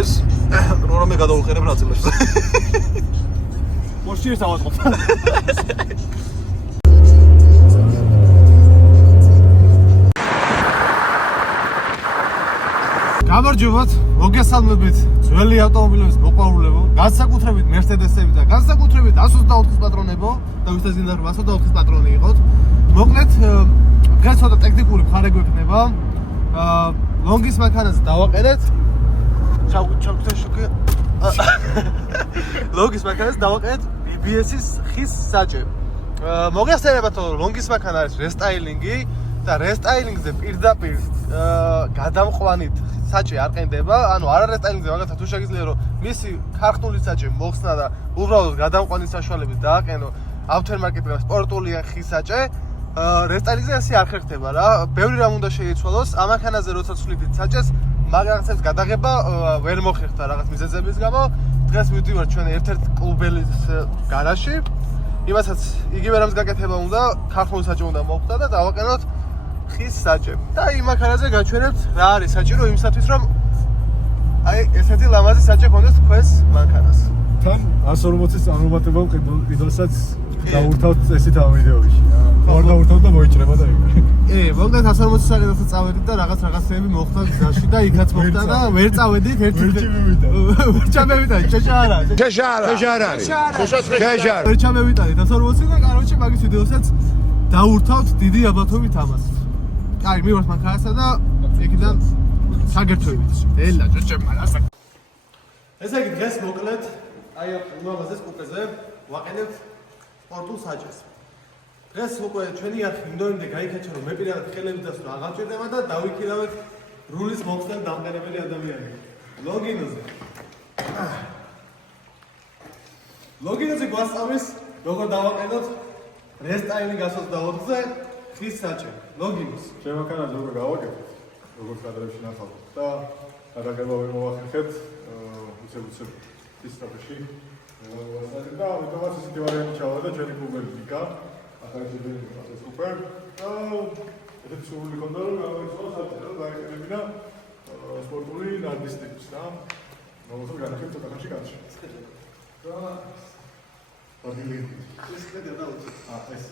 ეს რამე გადავუხერებ ნაწილებს. მოშიერს ავაწყობ. გამარჯობათ, მოგესალმებით ძველი ავტომობილების მოყვარულებო, განსაკუთრებით Mercedes-ები და განსაკუთრებით 124-ის პატრონებო და ვისაც გინდა 124-ის პატრონი იყოთ. მოკლედ, დღეს ცოტა ტექნიკური მხარე გვექნება. ლონგის მანქანაზე დავაყენეთ. ლონგის მანქანაზე დავაყენეთ BBS-ის ხის საჭე. მოგესალმებით, რომ ლონგის მანქანა არის რესტაილინგი და რესტაილინგზე პირდაპირ გადამყვანით საჭე არ ყენდება, ანუ არა რესტაილინგზე, მაგალითად თუ შეგიძლია რომ მისი ქართული საჭე მოხსნა და უბრალოდ გადამყვანის საშუალებით დააყენო ავტომარკეტიდან სპორტული ხის საჭე, რესტაილინგზე ასე არ ხერხდება რა. ბევრი რამ უნდა შეიცვალოს, ამ მანქანაზე როცა ცვლიდით საჭეს, მაგალითად გადაღება ვერ მოხერხდა რაღაც მიზეზების გამო. დღეს მივდივარ ჩვენ ერთ-ერთ კლუბელის გარაჟში. იმასაც იგივე რამს გაკეთება უნდა, ქართული საჭე უნდა მოხდა და დავაყენოთ ხის საჭე. და იმ მანქანაზე გაჩვენებთ რა არის საჭირო იმისათვის რომ აი ესეთი ლამაზი საჭე ქონდეს თქვენს მანქანას. თან 140-ის წარმატება ვყიდოსაც დაურთავთ ესეთ ამ ვიდეოში. არ დაურთავთ და მოიჭრება და იგივე. მოგდეთ 140-ის საგედოსაც წავედით და რაღაცები მოხდა გზაში და იქაც მოხდა და ვერ წავედით ერთი ვერ ჩამევიტანით შეშარა. ვერ ჩამევიტანით 140-ი და კაროჩე მაგის ვიდეოსაც დაურთავთ დიდი აბათობით ამას. აი, მივართ მანქანასა და იქიდან საგერთოებით. ელა, ჭეჭემა რასა. ესე იგი დღეს მოკლედ აი ამ უმაღლეს კუპეზე ვაყენებთ სპორტულ საჭეს. დღეს უკვე ჩვენი არხი იმდენამდე გაიქეჩა რომ მე პირადად ხელები დასვლა აღარ ჭირდება და დავიქირავეთ რულის მომხდარ დამყენებელი ადამიანები. ლოგინოზე გვასწავლის როგორ დავაყენოთ რესტაილინგ 124-ზე ხის საჭე. ლოგინოს. ჩემ მანქანაზე უკვე გავაკეთეთ, როგორც კადრებში ნახავთ და გადაღება ვერ მოვახერხეთ, უცებ ის სტრაფში. და ავტომატურად ისეთი ვარიანტი ჩავალა და ჩვენი კლუბელი ვიკა. ახალგაზრდები ასე სუპერ. და ესეთი სურვილი ჰქონდა რომ გავაიცვალო საჭე და დაეყენებინა სპორტული ნარდისტებს და მოუწევ განახილ ცოტა ხანში განში. და ადილი. ეს კიდე და უწევ. ეს.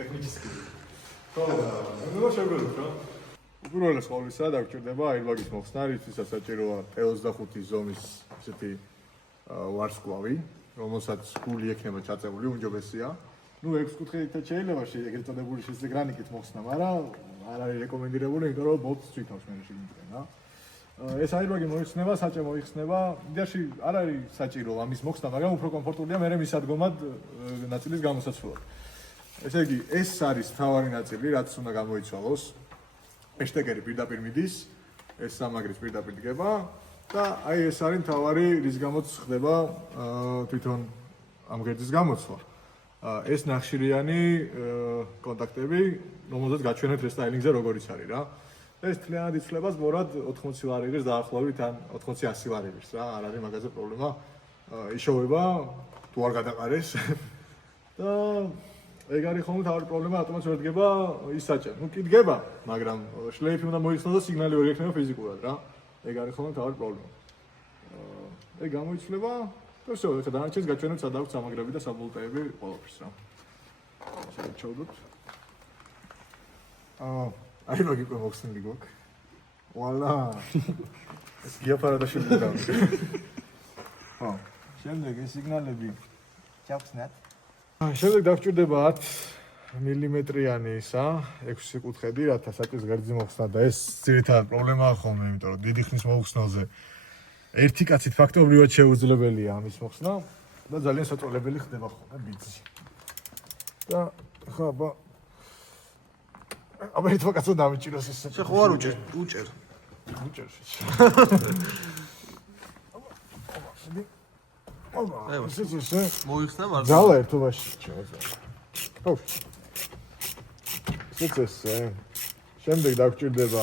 ტექნიკისკი. ხო, შეგველოთ რა. უპირველეს ყოვლისა დაგჭირდება აირბაგის მოხსნა, რითვისაც საჭიროა T25 ზომის ესეთი ვარსკვლავი, რომელსაც გული ექნება ჩაწეული, უმჯობესია. ნუ 6 კუთხით შეიძლება ეგრეთ წოდებული შეზეგრანიკით მოხსნა, მაგრამ არ არის რეკომენდირებული, იმიტომ რომ ბოლტს თვითონ შენში გინდენ რა. ეს აირბაგი მოიხსნება, საჭე მოიხსნება, იდეაში არ არის საჭირო ამის მოხსნა, მაგრამ უფრო კომფორტულია მე მისადგომად ნაწილის გამოსაცვლად. ესე იგი, ეს არის თავარი ნაწილი, რაც უნდა გამოიცვალოს. ეშტეკერი პირდაპირ მიდის, ეს სამაგრიც პირდაპირ დგება და აი ეს არის თავარი, რის გამოც ხდება თვითონ ამ ღერძის გამოცვლა. ეს ნახშირიანი კონტაქტები, რომელზეც გაჩვენებთ რესტაილინგზე როგორიც არის რა. ეს თლიანად იცვლება ზმორად 80 ლარი ღირს დაახლოებით ან 80-100 ლარი ღირს რა, არ არის მაგაზე პრობლემა. იშოვება თუ არ გადაყარეს და ეგ არის ხოლმე თავი პრობლემა, ავტომატს ვერ დგება ის საჭე. ნუ კი დგება, მაგრამ შლეიფი უნდა მოიხსნას და სიგნალი ვერ ექნება ფიზიკურად რა. ეგ არის ხოლმე თავი პრობლემა. ეგ გამოიცვლება და всё, ეხლა დანარჩენს გაჩვენებთ სად აქვს სამაგრები და საბოლტეები ყველაფერს რა. შევჩაუდოთ. აი მაგ იყო მოხსნილი გვაქვს. ვალა. ეს გიაფარადაში მიდამ. ხო. შემდეგ ეს სიგნალები ჩავხსნათ. შემდეგ დაგჭირდება 10 მმ-იანი ისა, 6 კუთხედი, რათა საჭის ღერძი მოხსნა და ეს ძირითადად პრობლემაა ხოლმე, იმიტომ რომ დიდი ხნის მოუხსნელზე ერთი კაცით ფაქტობრივად შეუძლებელია ამის მოხსნა და ძალიან საწოლებელი ხდება ხოლმე ბიძი. და ხა აბა ეთქვა კაცო დამიჭიროს ეს საჭი. ხო არ უჭერ. უჭერში. აი, მოიხსნა მარჯვენა. ძალა ერთობაში ჩავაზარდა. ხო. ეს შემდეგ დაგჭირდება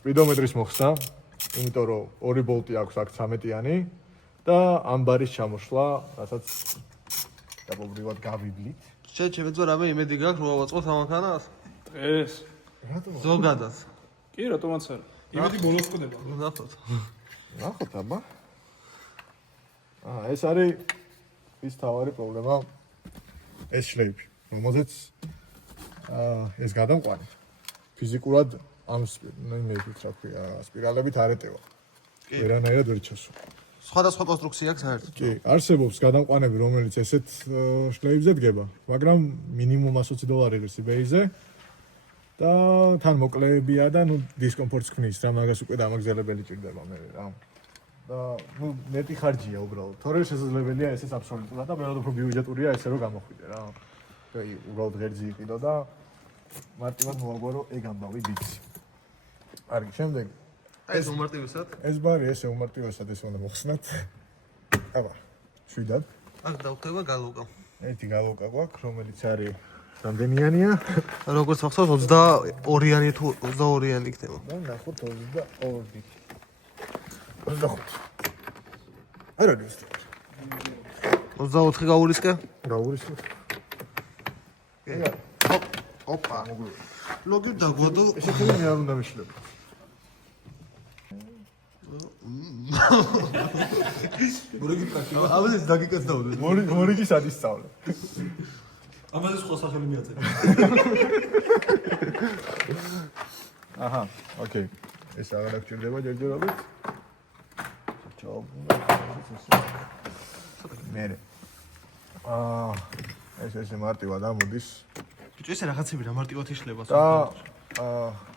სპიდომეტრის მოხსნა, იმიტომ რომ ორი ბოლტი აქვს აქ 13-იანი და ამბარის ჩამოშლა, რასაც დაბობრივად გავიბლით. შეეძვა რამე იმედი გაქვს რომ ავაწყოთ ამ მანქანას? ეს ზოგადად. კი, რატომაც არა. იმედი ბოლოს ყდება. ნახოთ. ნახოთ აბა. ეს არის ის თავარი პრობლემა ეს შლეიფი, რომელზეც ეს გადამყვანი ფიზიკურად ამ სპირალებით არ ეტევა. ვერანაირად ვერ ჩასვა. სხვადასხვა კონსტრუქცია აქვს საერთოდ. კი, არსებობს გადამყვანები, რომელიც ესეთ შლეიფზე დგება, მაგრამ მინიმუმ $120 ღირს eBay-ზე და თან მოკლეებია და დისკომფორტს ქმნის, რა მაგას უკვე დამაგზავნებელი ჭირდება მე რა. და მეტი ხარჯია უბრალოდ. თორემ შესაძლებელია ესეც აბსოლუტურად და მეორე უფრო ბიუჯეტურია ესე რომ გამოხვიდე რა. აი, უბრალოდ ღერძი იყიდო და მარტივად მოაგვარო ეგ ამბავი ბიცი. კარგი, შემდეგ ეს უმარტივესად. ეს ბარი ესე უმარტივესად ეს უნდა მოხსნათ. აბა, შვიდად. აქ დავხდება გალოკა. ერთი გალოკა გვაქვს, რომელიც არის რამდენიანია? როგორც ახსოვს 22-იანი თუ 22-იანი იქნება. და ნახოთ 22. 25. არა გესტ. 24 გაურისკე? გაურისკეთ. ოპა. ლოგი დაგვადო. ესე ხელი მე არ უნდა მიშლები. მორიგი პრაქტიკა. ამას დაგიკაც დავდო. მორიგი სადისწავლე. ამაზე სხვა სახელი მიაწერე. აჰა, ოკეი. ეს აღარ გჭირდება ჯერჯერობით. მერე. ეს მარტივად ამოდის. ბიჭო ესე რაღაცები რა მარტივად იშლება. და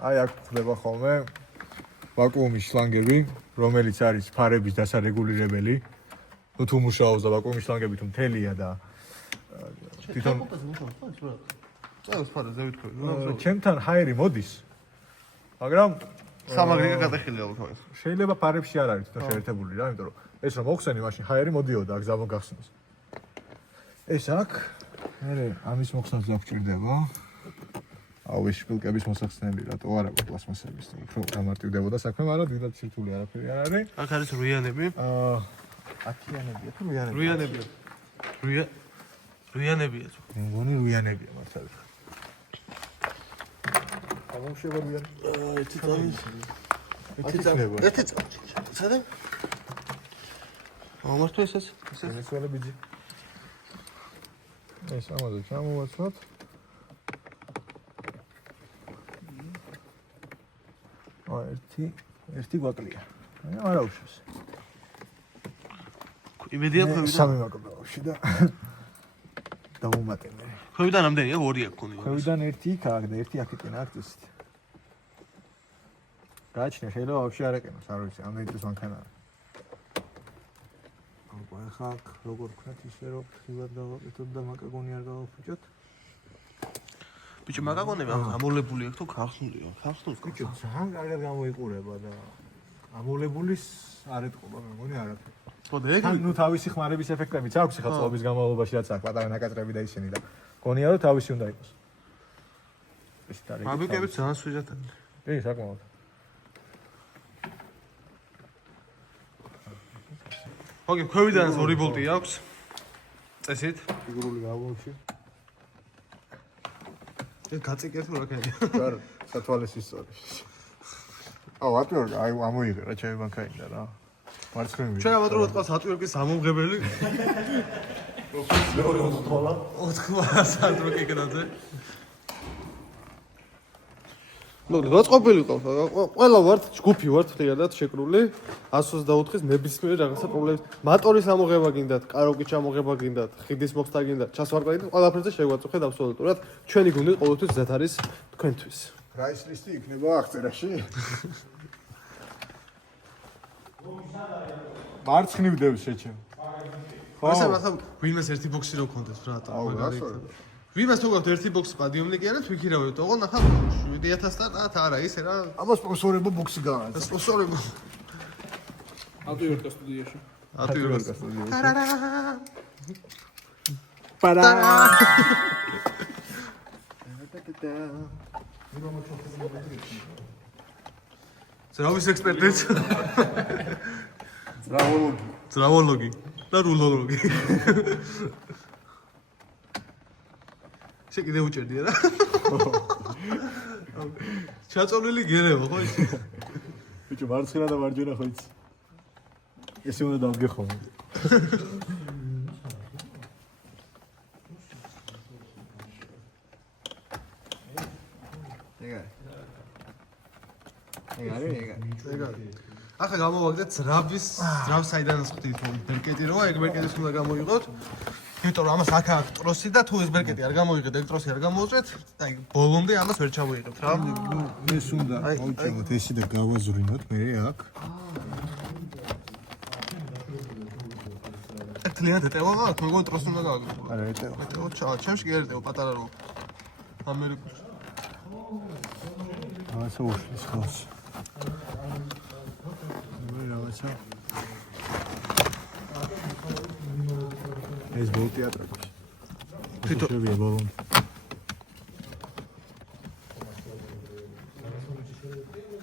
აი აქ ხდება ხოლმე ვაკუუმის შლანგები, რომელიც არის ფარების დასარეგულირებელი. ნუ თუ მუშაობს და ვაკუუმის შლანგები თუ მთელია და თვითონ წავს ფარაზე ვითქვი. ჩემთან ჰაერი მოდის. მაგრამ სამაგრიკა გადახილია უკვე. შეიძლება ფარებში არ არის თვითონ შეერთებული რა, იმიტომ რომ ეს რომ მოხსენი, მაშინ ჰაერი მოდიოდა აქ ზამო გახსნას. ეს აქ მერე ამის მოხსნას დაგჭირდება. აუ ეს შპილკების მოსახსნელი რატო არა პლასმასების და უფრო გამარტივდებოდა საქმე, მაგრამ დიდად სირთული არაფერი არ არის. აქ არის რუიანები. 10-იანებია თუ რუიანებია? რუიანებია. რუიანებია. მე მგონი რუიანებია მართლა. ამოშევა რუიანი. ერთი წამი. ერთი წამი. სადა? ამართვეს ეს? ეს ველი ბიძი. ეს ამაზე ჩამოვაცვათ. ერთი გვაკლია. არა უშავს. იმედია ქვევიდან. სამი მაკლდაოში და დავუმატე მე. ქვევიდან რამდენია? 2 აქ ქონია. ქვევიდან ერთი იქ აქვს და ერთი აქეთკენ აქვს წესით. გააჩნია შეიძლება ვაფშე არ ეკენოს, არ ვიცი, ამდენთვის მანქანა. აბა ახლა როგორ ვქნათ ისე რომ ხილად გავაკეთოთ და მაკაგონი არ გავაფუჭოთ? ბიჭო მაგაგონები ამოლებული აქვს თუ ხახნულია? ხახნულს ბიჭო ძალიან კარგად გამოიყურება და ამოლებულის არ ეთყობა მე მგონი არაფერი. ხოდა ეგ ნუ თავისი ხმარების ეფექტებიც აქვს ხა წლების განმავლობაში რაც აქვს პატარა ნაკაწრები და ისინი და გონია რომ თავისი უნდა იყოს. ეს ტარიკი. ფაბრიკები ძალიან სვიჟად არის. კი, საკმაოდ. ოკეი, ქვევიდან 2 ვოლტი აქვს. წესით. ფიგურული გავაუში. ეს გაწიკეთ რა ქაი. არა, სათვალეს ისტორია. აუ, ატვირ, აი ამოიღე რა ჩემი მანქანა რა. მარცხნივი. ჩვენ ამატრობ თქვა ატვირკის ამომღებელი. მეორე მოთხოვა. 4 საათი კედაზე. ნუ დაწყობილი ყავს. ყველა ვართ, ჯგუფი ვართ ერთად შეკრული. 124-ის ნებისმიერ რაღაცა პრობლემის. მოტორის ამოღება გინდათ, კაროკის ჩამოღება გინდათ, ხიდის მოხსნა გინდათ, ჩასვარკვეთი, ყველაფერზე შეგვაწუხეთ აბსოლუტურად. ჩვენი გუნდი ყოველთვის ზეთ არის თქვენთვის. პრაის ლისტი იქნება აღწერაში. მარცხნივდებს შეჩემ. ასე მაგრამ ვინმეს ერთი ბოქსი რო გქონდეს რა და აუ, გასწორებ. ვინმეს თუ გაქვთ ერთი ბოქსი პადიუმნიკი არა თვიქირავეთ, ოღონ ახლა 7000 და არა ისე რა. აბა სპონსორებო ბოქსი გაანაც. სპონსორებო. ატვირკა სტუდიაში. ატვირკა სტუდიაში. პარა. ზრავის ექსპერტიც. ზრავოლოგი. ზრავოლოგი და რულოლოგი. შე კიდე უჭერდია რა. ჩაწოლილი გერევა ხო ის? ბიჭო, მარცხენა და მარჯვენა ხო იცი? ესე უნდა დავგეხო. ახლა გამოვაგდეთ ზრავის საიდანაც ხდით ბერკეტი როა ეგ ბერკეტის უნდა გამოიღოთ. იმიტომ რომ ამას აქ აქვს ტროსი და თუ ეს ბერკეტი არ გამოიღეთ, ეგ ტროსი არ გამოუწვეთ, აი ბოლომდე ამას ვერ ჩამოიღებთ რა. ეს უნდა გავუჩემოთ ესი და გავაზრინოთ მე აქ. ეგ თლიანად ეტევა აქ, მეგონი ტროსი უნდა გავაგდოთ. არა, ეტევა. ეტევა, ჩემში კი არ ეტევა პატარა რო. ამერიკაში. რაღაცა უშლის ხალხს. მე რაღაცა. ეს ბოლტი ატრაკოს. თვითონ შევია ბოლომდე.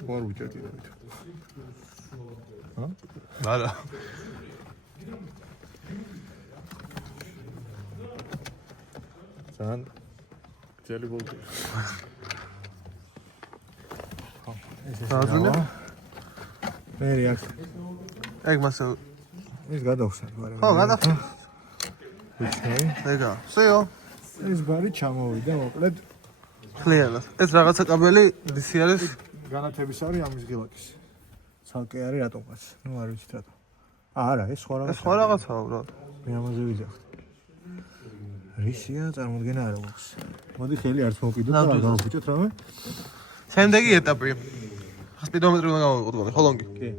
ვარ უჭერდი და თვითონ. ჰა? არა. ძალიან ძელი ბოლტი. დააძუნე? მე აქ ეგ მასე ეს გადავხსნე მაგრამ. ხო, გადავხსნე. ვიჩნევი. ეგა. всё. ეს ბარი ჩამოვიდა მოკლედ ხლიანად. ეს რაღაცა კაბელი დისი არის. განათების არის ამის ღილაკის. ცალკე არის რატომაც. ნუ არ ვიცით რატო. არა, ეს სხვა რაღაცა. ეს სხვა რაღაცაა რა. მე ამაზე ვიძახთ. რისია წარმოდგენა არ აქვს. მოდი ხელი არც მოვყიდოთ და არ გავხუჭოთ რამე. შემდეგი ეტაპი. სპიდომეტრი უნდა გამოვიყოთ, ხოლონგი. კი.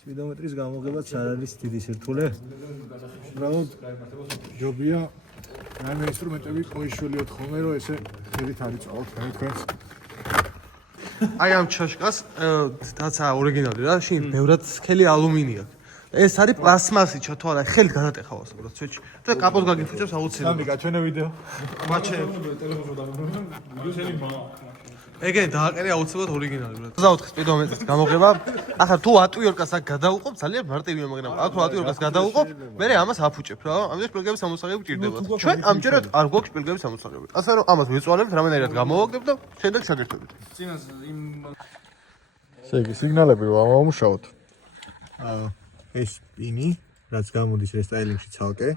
სპიდომეტრის გამოღებაც არ არის დიდი სირთულე. უბრალოდ ჯობია რაიმე ინსტრუმენტები მოიშველიოთ ხოლმე, რომ ესე ხელით არ იწვალოთ თქვენს. აი ამ ჩაშკას დაცა ორიგინალი რა, შინ ბევრად სქელი ალუმინია. ეს არის პლასმასი ჩათვალა, ხელით გადატეხავ უბრალოდ სვეჩი. თუ კაპოს გაგიფუჭებს აუცილებლად. სამი გაჩვენე ვიდეო. მაჩე ტელეფონზე დავუბრუნე. ვიდეოს ელი ეგე დააყენე აუცილებლად ორიგინალი რა. 24 სპიდომეტრის გამოღება. ახლა თუ ატვიორკას აქ გადაუყოფ, ძალიან მარტივია, მაგრამ აქ რო ატვიორკას გადაუყოფ, მე ამას აფუჭებ რა. ამის შპილგების სამოსაღები ჭირდებათ. ჩვენ ამჯერად არ გვაქვს შპილგების სამოსაღები. ასე რომ ამას ვიწვალებთ, რამენერად გამოვაგდებ და შემდეგ შეგერთებით. წინას იმ ესე იგი, სიგნალები რომ ამოვამუშავოთ. ეს პინი, რაც გამოდის რესტაილინგში ცალკე,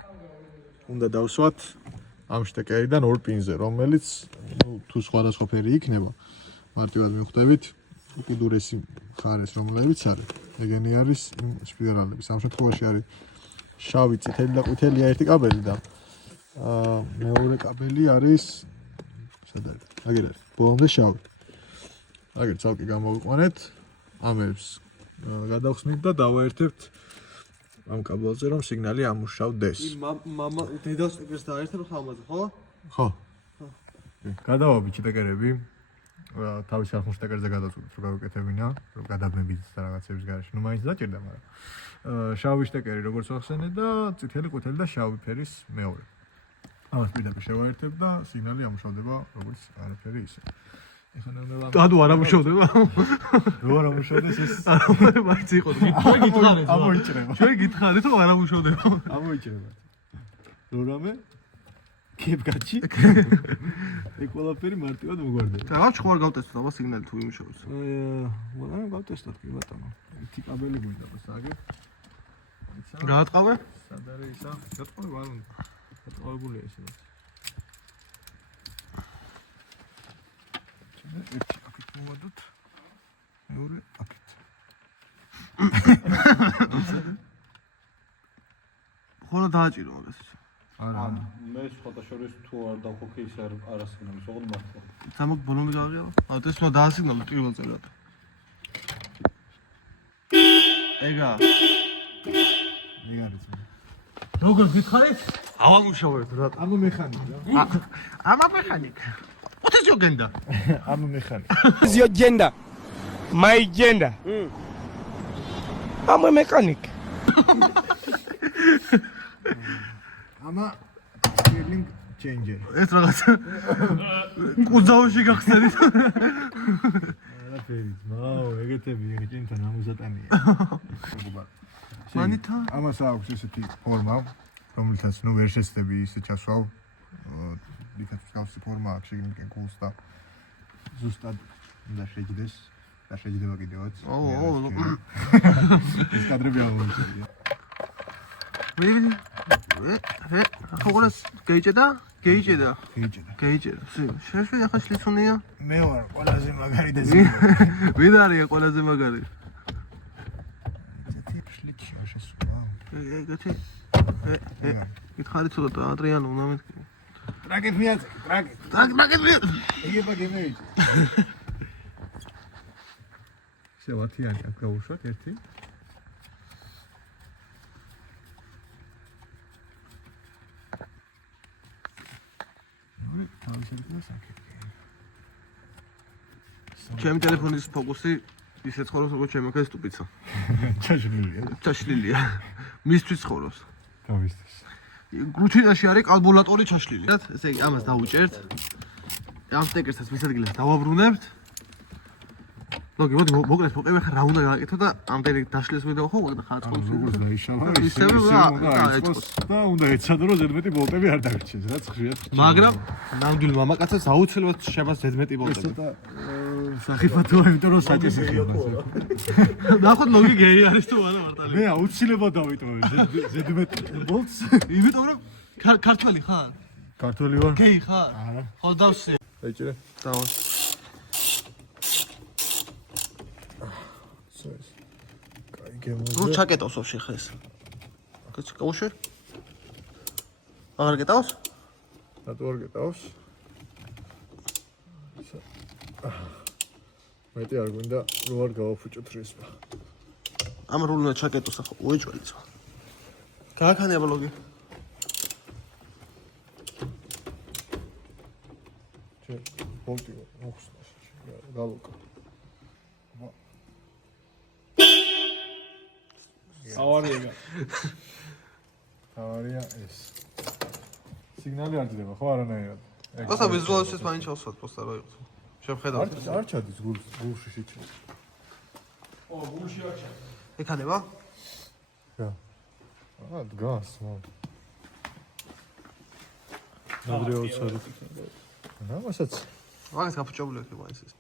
უნდა დავსვათ ამ შტეკერიდან ორ პინზე, რომელიც თუ სხვადასხვაფერი იქნება, მარტივად მივხვდებით უკიდურესი ხარეს, რომლებიც არის. ეგენი არის იმ სპირალების. ამ შემთხვევაში არის შავი, წითელი და ყვითელია ერთი კაბელი და მეორე კაბელი არის სად არის? აგერ არის. ბოლომდე შავი. აგერ ცალკე გამოვიყვანეთ ამებს. გადავხსნით და დავაერთებთ ამ კაბელზე, რომ სიგნალი ამუშავდეს. მამა დედას ეგრეს დააერთებ ხამაზე, ხო? ხო. გადავაბი შტეკერები. თავის ხალხურ შტეკერზე გადავწყვეტ, რომ გავიკეთებინა, რომ გადაბმებით და რაღაცების გარეშე. ნუ მაინც დაჭირდა, მაგრამ შავი შტეკერი როგორც ახსენე და წითელი, ყვითელი და შავი ფერის მეორე. ამას პირდაპირ შევაერთებ და სიგნალი ამუშავდება როგორც არაფერი ისე. ეხლა ნამდვილად დადო არ ამუშავდება. რო არ ამუშავდეს ეს მაინც იყოს. ჩვენ გითხარით. ამოიჭრება. ჩვენ გითხარით, რომ არ ამუშავდება. ამოიჭრება. რო რამე კებგაჩი. ეგ ყველაფერი მარტივად მოგვარდება. რა ჩხوار გავტესტოთ აბა სიგნალი თუ იმუშავებს. მაგრამ გავტესტოთ კი ბატონო. ითი კაბელი გვინდა გასაგებ. გაატყავე? სად არის ისა? გატყავე არ უნდა. გატყავებულია ესე. ერთი აქეთ მოვადოთ. მეორე აქეთ. ხოლო დააჭირო მაგას. არა. მე შეხოთაშორის თუ არ დავხოქი ის არასიგნალი, სოღოდ მართლა. სამოგ ბოლომდე გააღიალა? ეს უნდა დაასიგნალო პირველ წერად. ეგა. ეგ არის. როგორ გითხარით? ავამუშავებთ რა. ამო მექანიკა. ამა მექანიკ. What is your agenda? ამო მექანიკა. What is your agenda? My agenda. I'm a mechanic. ამა სტერლინგ ჩენჯერი. ეს რაღაცა კუზაოში გახსენით. არაფერი, მაო, ეგეთები ჭინთან ამოზატანია. მანითა? ამას აქვს ესეთი ფორმა, რომელთაც ნუ ვერ შეცდები ისე ჩასვავ. იქაც გავსი ფორმა აქვს შეგიმკენ გულს და ზუსტად უნდა შეჯდეს. და შეიძლება კიდევაც. ო, ეს კადრები აღმოჩენია. ხოგონას გეიჭედა? გეიჭედა. გეიჭედა. შეშვი ახლა შლიცუნია? მე ვარ ყველაზე მაგარი და ვინ არის ყველაზე მაგარი? შლიჩი შესულა. ეგეთი. გითხარი ცოტა ატრიანო უნდა მეთქი. ტრაკეთ მიაწე, ტრაკეთ. ტრაკეთ მიაწე. ეგება გემეიჭი. შევათიანი აქ გავუშვათ ერთი. ჩემი ტელეფონის ფოკუსი ისე ცხოვრობს როგორც ჩემი აქ ეს ტუპიცა. ჩაშლილია. მისთვის ცხოვრობს. თავისთვის. რუტინაში არის კალკულატორი ჩაშლილი. ესე იგი ამას დავუჭერთ. ამ სტეკერსაც მის ადგილას დავაბრუნებთ. ლოგი, მოკლედ მოყევი ხა რა უნდა გააკეთო და ამდენი დაშლის მინდა ხო და ხაწყობს. როგორც დაიშალა ისე და უნდა ეცადო რომ ზედმეტი ვოლტები არ დაგრჩეს, რაც ხშირად. მაგრამ ნამდვილ მამაკაცებს აუცილებლად შეება ზედმეტი ვოლტები. ცოტა სახიფათოა, იმიტომ რომ საჭის იხება. ნახოთ ლოგი გეი არის თუ არა მართალი. მე აუცილებლად დავიტოვე ზედმეტ ვოლტს. იმიტომ რომ ქართველი ხარ? ქართველი ვარ. გეი ხარ? არა. ხო დავსე. დაიჭირე. დავა. კაი გემოზე. რო ჩაკეტავს ოფში ხა ეს. კაც გაუშვე? აღარ გეტავს? რატო არ გეტავს? მეტი არ გვინდა რო არ გავაფუჭოთ რისმა. ამ როლნა ჩაკეტოს ახლა უეჭველიც. გააქანია ბლოგი. ჩე ვოლტი მოხსნა გალოკა. ავარია. ავარია ეს. სიგნალი არ ძდება ხო არანაირად. ასა ვიზუალიზაციას მაინც ავსვათ პოსტა რა იყო. შევხედავთ. არ ჩადის გულში შეჭრა. ო, გულში არ ჩა. ეკანება? რა. დგას მო. ნადრეოცარი. მასაც მაგას გაფუჭებული იქნება მაინც ეს.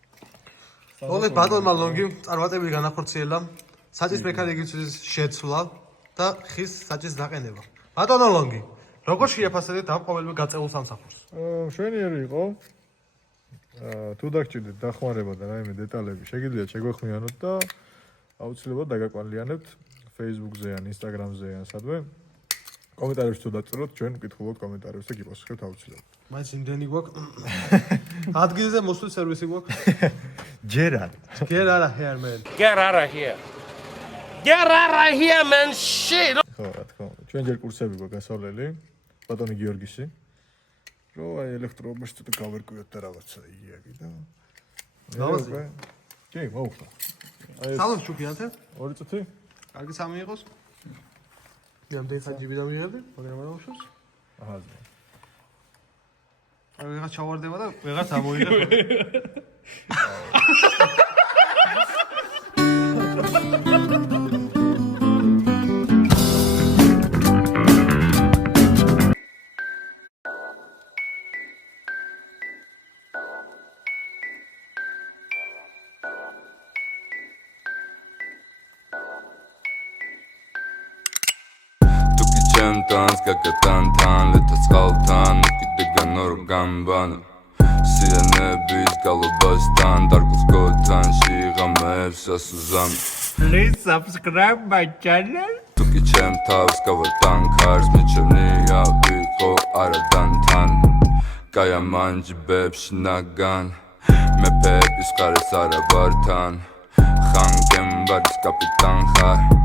მოგეთ ბატონმა ლონგი წარმატებული განახორციელა. საჭის მექანიკის შეცვლა და ხის საჭის დაყენება. ბატონო ლონგი, როგორ შეაფასებთ ამ ყოველივე გაწეულ სამსახურს? მშვენიერი იყო. თუ დაგჭირდეთ დახმარება და რაიმე დეტალები, შეგიძლიათ შეგვეხმიანოთ და აუცილებლად დაგაკვალიანებთ Facebook-ზე ან Instagram-ზე ან სადმე. კომენტარებში თუ დაწეროთ, ჩვენ ვკითხულობთ კომენტარებს და გიპასუხებთ აუცილებლად. მაინც იმდენი გვაქვს. ადგილზე მოსვლის სერვისი გვაქვს. ჯერ არ. Get out of here, man. Get out of here. Get out of here, man. Shit. ხო, რა თქმა უნდა. ჩვენ ჯერ კურსები გვაქვს გასავლელი. ბატონი გიორგისი. რო აი ელექტროობაში თუ გავერკვიოთ და რაღაცა იგიაკი და. დავაზი. კი, მოუხდა. აი სალონ ჩუქიანთე? 2 წუთი? კარგი სამი იყოს. მე ამდენ საჯიბი დამიღებდი, მაგრამ არ დავუშვებს. აჰა. აი ვიღაც ჩავარდება და ვიღაც ამოიღებს. Tanz gagatantan letas qaltan ukidega norgambana sirenebis galobastan darkos gotan shiğamevs asuzam Please subscribe my channel. tuki chem tavs gavatan kars mechevniya viko aradan tan gaya manji bebsh nagan mepepis qares arabartan khangem baris kapitan khar